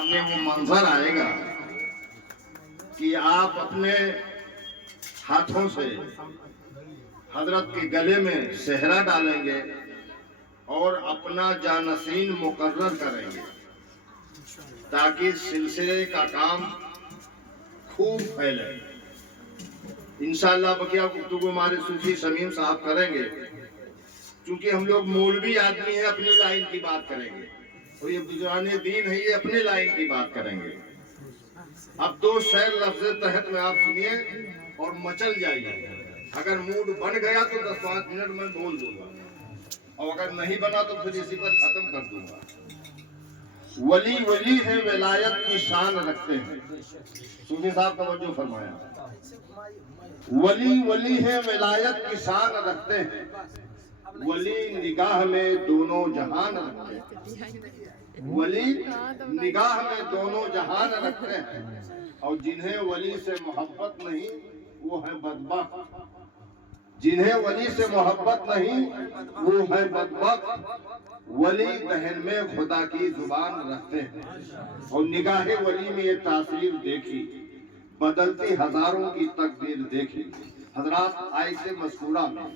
سامنے وہ منظر آئے گا کہ آپ اپنے ہاتھوں سے حضرت کے گلے میں صحرا ڈالیں گے اور اپنا جانشین مقرر کریں گے تاکہ سلسلے کا کام خوب پھیلے۔ انشاءاللہ بقیہ گفتگو ہمارے صوفی شمیم صاحب کریں گے، چونکہ ہم لوگ مولوی آدمی ہیں، اپنی لائن کی بات کریں گے، اور یہ بزرگان دین ہے، یہ اپنی لائن کی بات کریں گے۔ اب دو شعر لفظ تحت میں آپ سنیے اور مچل جائیے۔ اگر موڈ بن گیا تو 10-5 منٹ میں بول دوں گا، اور اگر نہیں بنا تو پھر اسی پر ختم کر دوں گا۔ ولی ولی ہے ولایت کی شان رکھتے ہیں، صوفی صاحب توجہ فرمایا، ولی ولی ہے ولایت کی شان رکھتے ہیں، ولی نگاہ میں دونوں جہان رکھتے ہیں، ولی نگاہ میں دونوں جہان رکھتے ہیں، اور جنہیں ولی سے محبت نہیں وہ ہے بدبخت، جنہیں ولی سے محبت نہیں وہ ہے بدبخت، ولی دہن میں خدا کی زبان رکھتے ہیں، اور نگاہ ولی میں یہ تاثیر دیکھی، بدلتی ہزاروں کی تقدیر دیکھی۔ حضرات آیت مذکورہ میں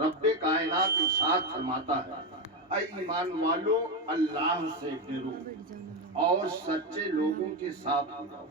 رب کائنات ارشاد فرماتا ہے، اے ایمان والو اللہ سے ڈرو اور سچے لوگوں کے ساتھ ہو جاؤ۔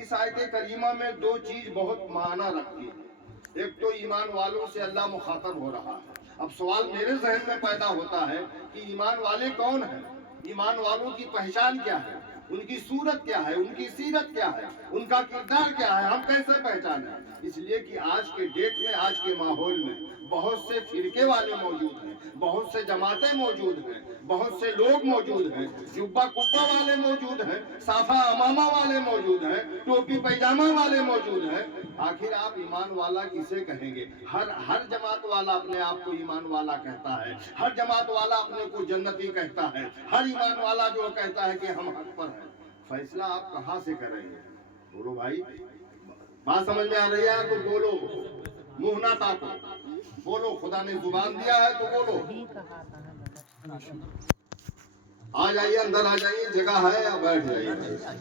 اس آیت کریمہ میں دو چیز بہت معنی رکھتی ہے۔ ایک تو ایمان والوں سے اللہ مخاطب ہو رہا ہے۔ اب سوال میرے ذہن میں پیدا ہوتا ہے کہ ایمان والے کون ہیں؟ ایمان والوں کی پہچان کیا ہے؟ ان کی صورت کیا ہے؟ ان کی سیرت کیا ہے؟ ان کا کردار کیا ہے؟ ہم کیسے پہچانیں؟ اس لیے کہ آج کے ڈیٹ میں، آج کے ماحول میں بہت سے فرقے والے موجود ہیں، بہت سے جماعتیں موجود ہیں، بہت سے لوگ موجود ہیں، جبہ کبہ والے موجود ہیں، صافہ امامہ والے موجود ہیں، ٹوپی پیجامہ والے موجود ہیں۔ آخر آپ ایمان والا کسے کہیں گے؟ ہر جماعت والا اپنے آپ کو ایمان والا کہتا ہے، ہر جماعت والا اپنے کو جنتی کہتا ہے، ہر ایمان والا جو کہتا ہے کہ ہم حق پر ہیں۔ فیصلہ آپ کہاں سے کریں گے؟ بولو بھائی، بات سمجھ میں آ رہی ہے تو بولو، منہ نہ تاکو، بولو، خدا نے زبان دیا ہے تو بولو۔ آ جائیے، اندر آ جائیے، جگہ ہے یا بیٹھ جائیے۔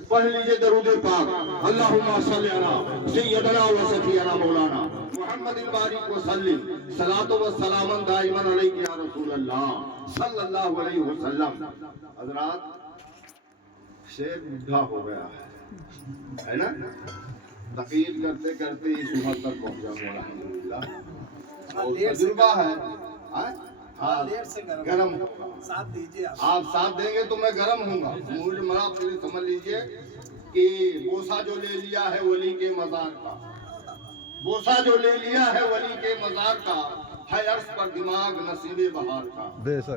پڑھ لیجئے درود پاک، اللہم صلی علی سیدنا و سفینا مولانا محمد البارک وسلم، صلاۃ و سلام دائما علیک یا رسول اللہ صلی اللہ علیہ وسلم۔ حضرات شیر بڈھا ہو گیا ہے نا، تقریر کرتے کرتے اس عمر تک پہنچا ہوا الحمدللہ، اور تجربہ ہے، گرم آپ ساتھ دیں گے تو میں گرم ہوں گا۔ مجھے مرا پھر سمجھ لیجئے کہ بوسہ جو لے لیا ہے ولی کے مزار کا، بوسہ جو لے لیا ہے ولی کے مزار کا، ہے عرض پر دماغ نصیب بہار کا۔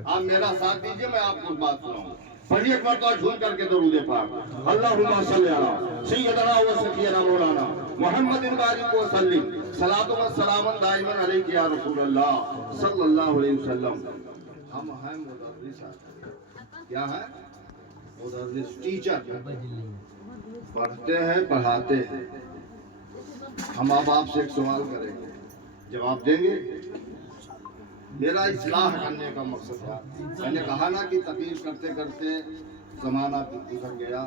آپ میرا ساتھ دیجئے، میں آپ کو بات سناؤں۔ پڑھیے ایک مرتبہ جھوم کر کے درود پاک، اللہم صلی علی سیدنا و سفینا مولانا محمد البارک وسلم، صلاۃ و سلام دائما علیک یا رسول اللہ صلی اللہ علیہ وسلم۔ ہم ہیں مدرس، کیا ہے؟ مدرس، ٹیچر، پڑھتے ہیں، پڑھاتے ہیں۔ ہم اب آپ سے ایک سوال کریں گے، جواب دیں گے؟ میرا اصلاح کرنے کا مقصد ہے۔ میں نے کہا نا کہ تقریر کرتے کرتے زمانہ گزر گیا،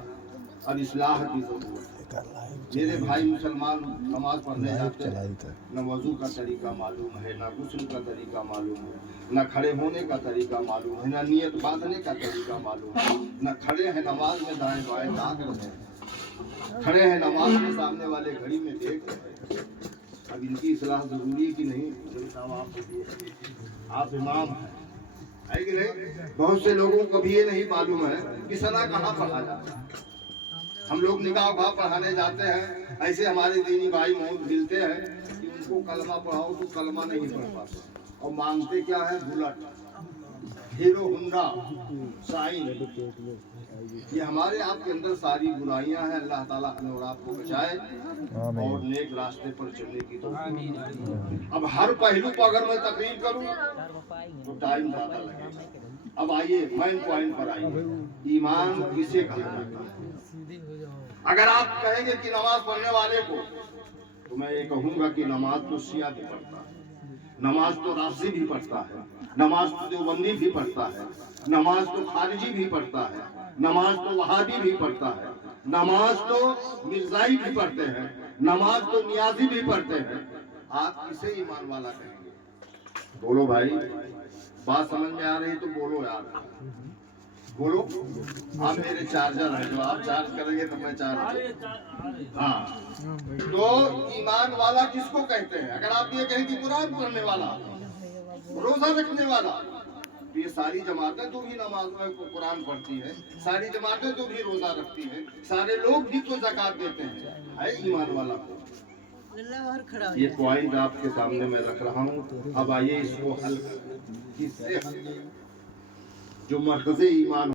اب اصلاح کی ضرورت ہے۔ میرے بھائی مسلمان نماز پڑھنے جاتے ہیں، نہ وضو کا طریقہ معلوم ہے، نہ غسل کا طریقہ معلوم ہے، نہ کھڑے ہونے کا طریقہ معلوم ہے، نہ نیت باندھنے کا طریقہ معلوم ہے، نہ کھڑے ہیں نماز میں دائیں بائیں تاک رہے ہیں، کھڑے ہیں نماز کے سامنے والے گھڑی میں دیکھ رہے ہیں۔ اب ان کی اصلاح ضروری ہے کہ نہیں؟ آپ امام ہیں کہ نہیں؟ بہت سے لوگوں کو بھی یہ نہیں معلوم ہے کہ ثنا کہاں پڑھا جاتا ہے۔ ہم لوگ نکاح کہاں پڑھانے جاتے ہیں، ایسے ہمارے دینی بھائی ملتے ہیں کہ ان کو کلمہ پڑھاؤ تو کلمہ نہیں پڑھ پاتے، اور مانگتے کیا ہے؟ Bullet, Hero Honda, Shine. یہ ہمارے آپ کے اندر ساری برائیاں ہیں۔ اللہ تعالیٰ ہمیں اور آپ کو بچائے اور نیک راستے پر چلنے کی توفیق۔ اب ہر پہلو کو اگر میں تقریر کروں تو ٹائم زیادہ لگے گا۔ اب آئیے مین پوائنٹ پر آئیے، ایمان کسے کہا جاتا ہے؟ اگر آپ کہیں گے کہ نماز پڑھنے والے کو، تو میں یہ کہوں گا کہ نماز تو شیعہ بھی پڑھتا ہے، نماز تو رافضی بھی پڑھتا ہے، نماز تو دیوبندی بھی پڑھتا ہے، نماز تو خارجی بھی پڑھتا ہے، نماز تو وہابی بھی پڑھتا ہے، نماز تو مرزائی بھی پڑھتے ہیں، نماز تو نیازی بھی پڑھتے ہیں. آپ کسے ایمان والا کہیں گے؟ بولو بھائی، بات سمجھ میں آ رہی تو بولو یار، بولو. آپ میرے چارجر ہیں، جو آپ چارج کریں گے تو میں چارج. ہاں، تو ایمان والا کس کو کہتے ہیں؟ اگر آپ یہ کہیں کہ قرآن پڑھنے والا، روزہ رکھنے والا، تو یہ ساری جماعتیں تو بھی نماز میں قرآن پڑھتی ہیں، ساری جماعتیں تو بھی روزہ رکھتی ہیں، سارے لوگ بھی تو زکات دیتے ہیں. ہے ایمان والا کو. یہ پوائنٹ آپ کے سامنے میں رکھ رہا ہوں. اب آئیے اس کو حل کریں. کس سے؟ جو مرکز ایمان